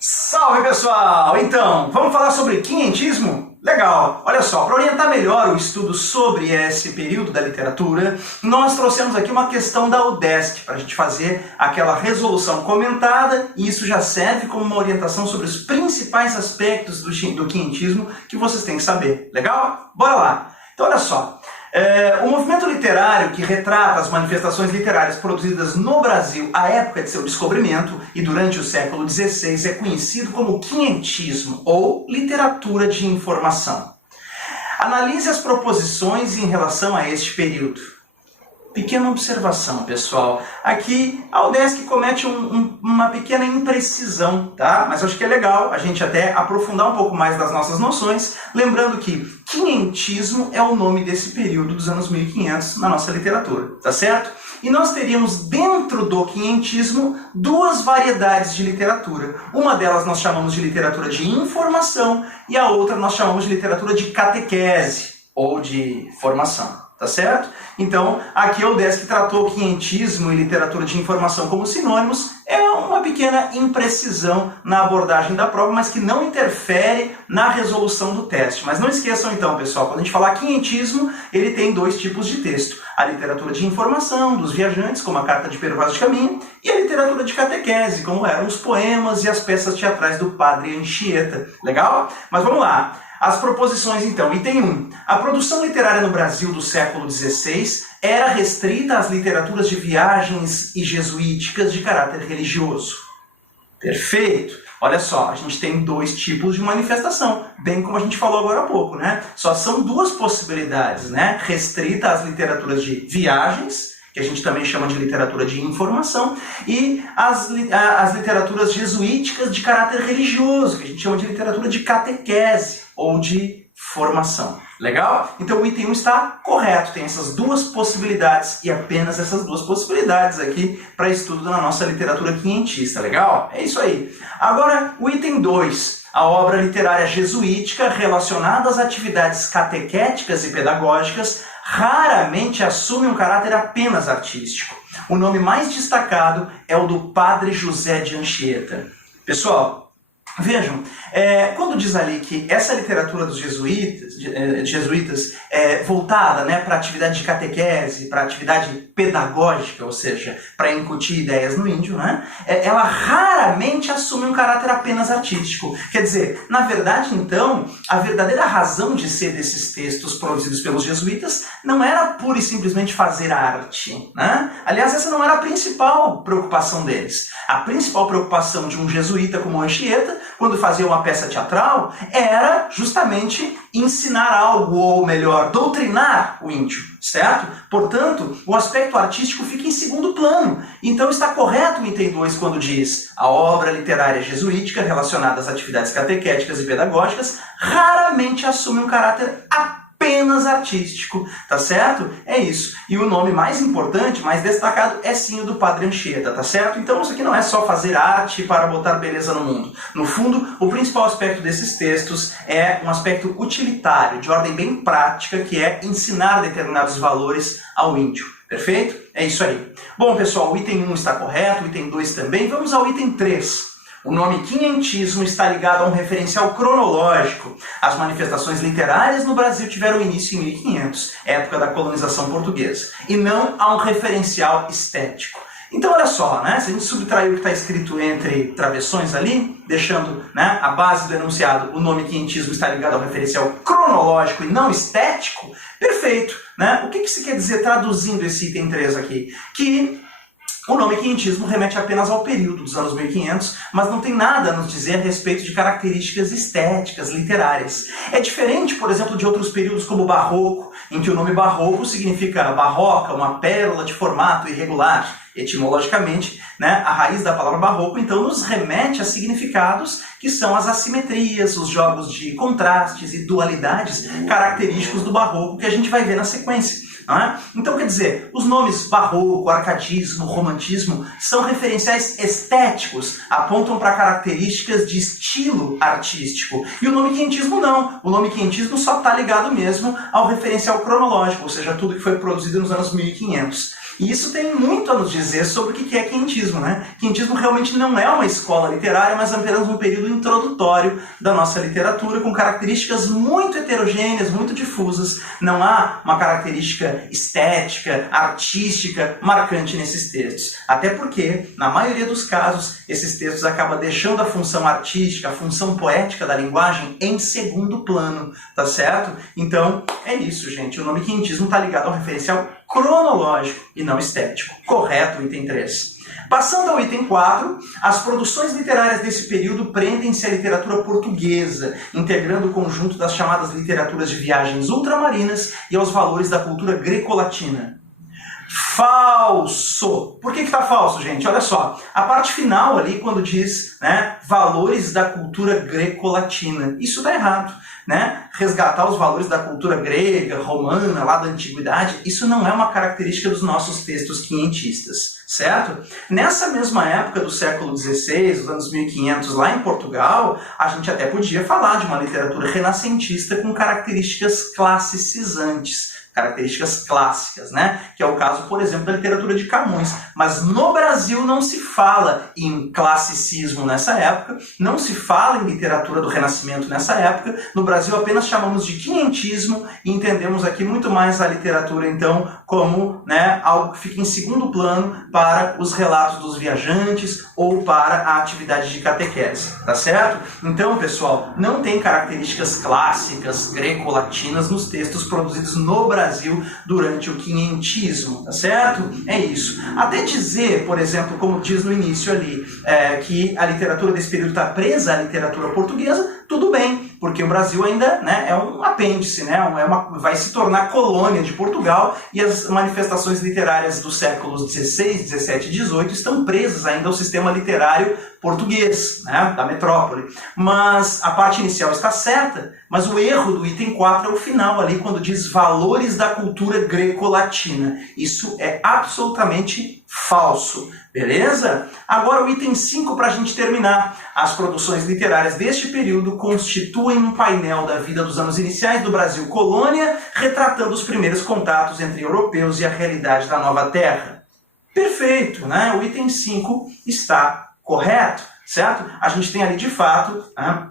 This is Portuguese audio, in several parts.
Salve pessoal! Então, vamos falar sobre quinhentismo? Legal! Olha só, para orientar melhor o estudo sobre esse período da literatura, nós trouxemos aqui uma questão da UDESC para a gente fazer aquela resolução comentada, e isso já serve como uma orientação sobre os principais aspectos do quinhentismo que vocês têm que saber. Legal? Bora lá! Então olha só, o movimento literário que retrata as manifestações literárias produzidas no Brasil à época de seu descobrimento e durante o século XVI é conhecido como quinhentismo ou literatura de informação. Analise as proposições em relação a este período. Pequena observação, pessoal. Aqui a UDESC comete uma pequena imprecisão, tá? Mas eu acho que é legal a gente até aprofundar um pouco mais das nossas noções, lembrando que quinhentismo é o nome desse período dos anos 1500 na nossa literatura, tá certo? E nós teríamos dentro do quinhentismo duas variedades de literatura. Uma delas nós chamamos de literatura de informação e a outra nós chamamos de literatura de catequese ou de formação. Tá certo? Então, aqui a UDESC tratou o quinhentismo e literatura de informação como sinônimos. É uma pequena imprecisão na abordagem da prova, mas que não interfere na resolução do teste. Mas não esqueçam então, pessoal, quando a gente falar quinhentismo, ele tem dois tipos de texto. A literatura de informação dos viajantes, como a Carta de Pero Vaz de Caminha, e a literatura de catequese, como eram os poemas e as peças teatrais do Padre Anchieta. Legal? Mas vamos lá. As proposições, então. Item 1. A produção literária no Brasil do século XVI era restrita às literaturas de viagens e jesuíticas de caráter religioso. Perfeito! Olha só, a gente tem dois tipos de manifestação, bem como a gente falou agora há pouco, né? Só são duas possibilidades, né? Restrita às literaturas de viagens, que a gente também chama de literatura de informação, e as literaturas jesuíticas de caráter religioso, que a gente chama de literatura de catequese ou de formação. Legal? Então o item 1 está correto, tem essas duas possibilidades e apenas essas duas possibilidades aqui para estudo na nossa literatura quinhentista. Legal? É isso aí. Agora o item 2. A obra literária jesuítica relacionada às atividades catequéticas e pedagógicas raramente assume um caráter apenas artístico. O nome mais destacado é o do Padre José de Anchieta. Pessoal, vejam, quando diz ali que essa literatura dos jesuítas é voltada, né, para a atividade de catequese, para a atividade pedagógica, ou seja, para incutir ideias no índio, né, ela raramente assume um caráter apenas artístico. Quer dizer, na verdade, então, a verdadeira razão de ser desses textos produzidos pelos jesuítas não era pura e simplesmente fazer arte, né? Aliás, essa não era a principal preocupação deles. A principal preocupação de um jesuíta como Anchieta, quando fazia uma peça teatral, era justamente ensinar algo, ou melhor, doutrinar o índio, certo? Portanto, o aspecto artístico fica em segundo plano. Então está correto o item 2 quando diz: a obra literária jesuítica relacionada às atividades catequéticas e pedagógicas raramente assume um caráter apenas artístico, tá certo? É isso. E o nome mais importante, mais destacado, é sim o do Padre Anchieta, tá certo? Então isso aqui não é só fazer arte para botar beleza no mundo. No fundo, o principal aspecto desses textos é um aspecto utilitário, de ordem bem prática, que é ensinar determinados valores ao índio. Perfeito? É isso aí. Bom, pessoal, o item 1 está correto, o item 2 também. Vamos ao item 3. O nome quinhentismo está ligado a um referencial cronológico. As manifestações literárias no Brasil tiveram início em 1500, época da colonização portuguesa, e não a um referencial estético. Então olha só, né? Se a gente subtrair o que está escrito entre travessões ali, deixando, né, a base do enunciado, o nome quinhentismo está ligado ao referencial cronológico e não estético, perfeito, né? O que se quer dizer traduzindo esse item 3 aqui? Que o nome quinhentismo remete apenas ao período dos anos 1500, mas não tem nada a nos dizer a respeito de características estéticas, literárias. É diferente, por exemplo, de outros períodos como o barroco, em que o nome barroco significa barroca, uma pérola de formato irregular. Etimologicamente, né, a raiz da palavra barroco, então, nos remete a significados que são as assimetrias, os jogos de contrastes e dualidades característicos do barroco que a gente vai ver na sequência. Então, quer dizer, os nomes barroco, arcadismo, romantismo são referenciais estéticos, apontam para características de estilo artístico. E o nome quinhentismo não. O nome quinhentismo só está ligado mesmo ao referencial cronológico, ou seja, tudo que foi produzido nos anos 1500. E isso tem muito a nos dizer sobre o que é quinhentismo, né? Quinhentismo realmente não é uma escola literária, mas apenas um período introdutório da nossa literatura, com características muito heterogêneas, muito difusas. Não há uma característica estética, artística, marcante nesses textos. Até porque, na maioria dos casos, esses textos acabam deixando a função artística, a função poética da linguagem em segundo plano, tá certo? Então, é isso, gente. O nome quinhentismo está ligado ao referencial cronológico e não estético. Correto, item 3. Passando ao item 4, as produções literárias desse período prendem-se à literatura portuguesa, integrando o conjunto das chamadas literaturas de viagens ultramarinas e aos valores da cultura greco-latina. Falso! Por que está falso, gente? Olha só, a parte final ali, quando diz, né, valores da cultura greco-latina, isso está errado. Né? Resgatar os valores da cultura grega, romana, lá da antiguidade, isso não é uma característica dos nossos textos quinhentistas, certo? Nessa mesma época do século XVI, dos anos 1500, lá em Portugal, a gente até podia falar de uma literatura renascentista com características classicizantes, características clássicas, né? Que é o caso, por exemplo, da literatura de Camões. Mas no Brasil não se fala em classicismo nessa época, não se fala em literatura do Renascimento nessa época. No Brasil apenas chamamos de quinhentismo e entendemos aqui muito mais a literatura, então, como, né, algo que fica em segundo plano para os relatos dos viajantes ou para a atividade de catequese, tá certo? Então, pessoal, não tem características clássicas greco-latinas nos textos produzidos no Brasil durante o quinhentismo, tá certo? É isso. Até dizer, por exemplo, como diz no início ali, que a literatura desse período está presa à literatura portuguesa, tudo bem, porque o Brasil ainda, né, é um apêndice, né, vai se tornar colônia de Portugal e as manifestações literárias dos séculos XVI, XVII e XVIII estão presas ainda ao sistema literário português, né, da metrópole. Mas a parte inicial está certa, mas o erro do item 4 é o final ali, quando diz valores da cultura greco-latina. Isso é absolutamente falso, beleza? Agora o item 5 para a gente terminar. As produções literárias deste período constituem um painel da vida dos anos iniciais do Brasil colônia, retratando os primeiros contatos entre europeus e a realidade da nova terra. Perfeito, né? O item 5 está correto, certo? A gente tem ali de fato, né,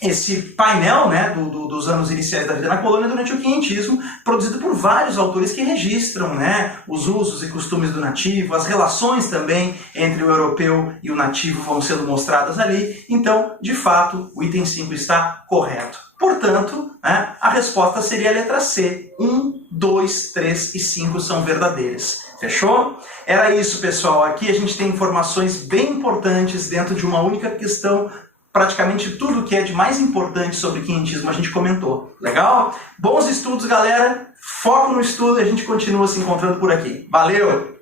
esse painel, né, dos anos iniciais da vida na colônia durante o quinhentismo, produzido por vários autores que registram, né, os usos e costumes do nativo, as relações também entre o europeu e o nativo vão sendo mostradas ali. Então, de fato, o item 5 está correto. Portanto, né, a resposta seria a letra C. 1, 2, 3 e 5 são verdadeiras. Fechou? Era isso, pessoal. Aqui a gente tem informações bem importantes dentro de uma única questão. Praticamente tudo que é de mais importante sobre quinhentismo a gente comentou. Legal? Bons estudos, galera. Foco no estudo e a gente continua se encontrando por aqui. Valeu!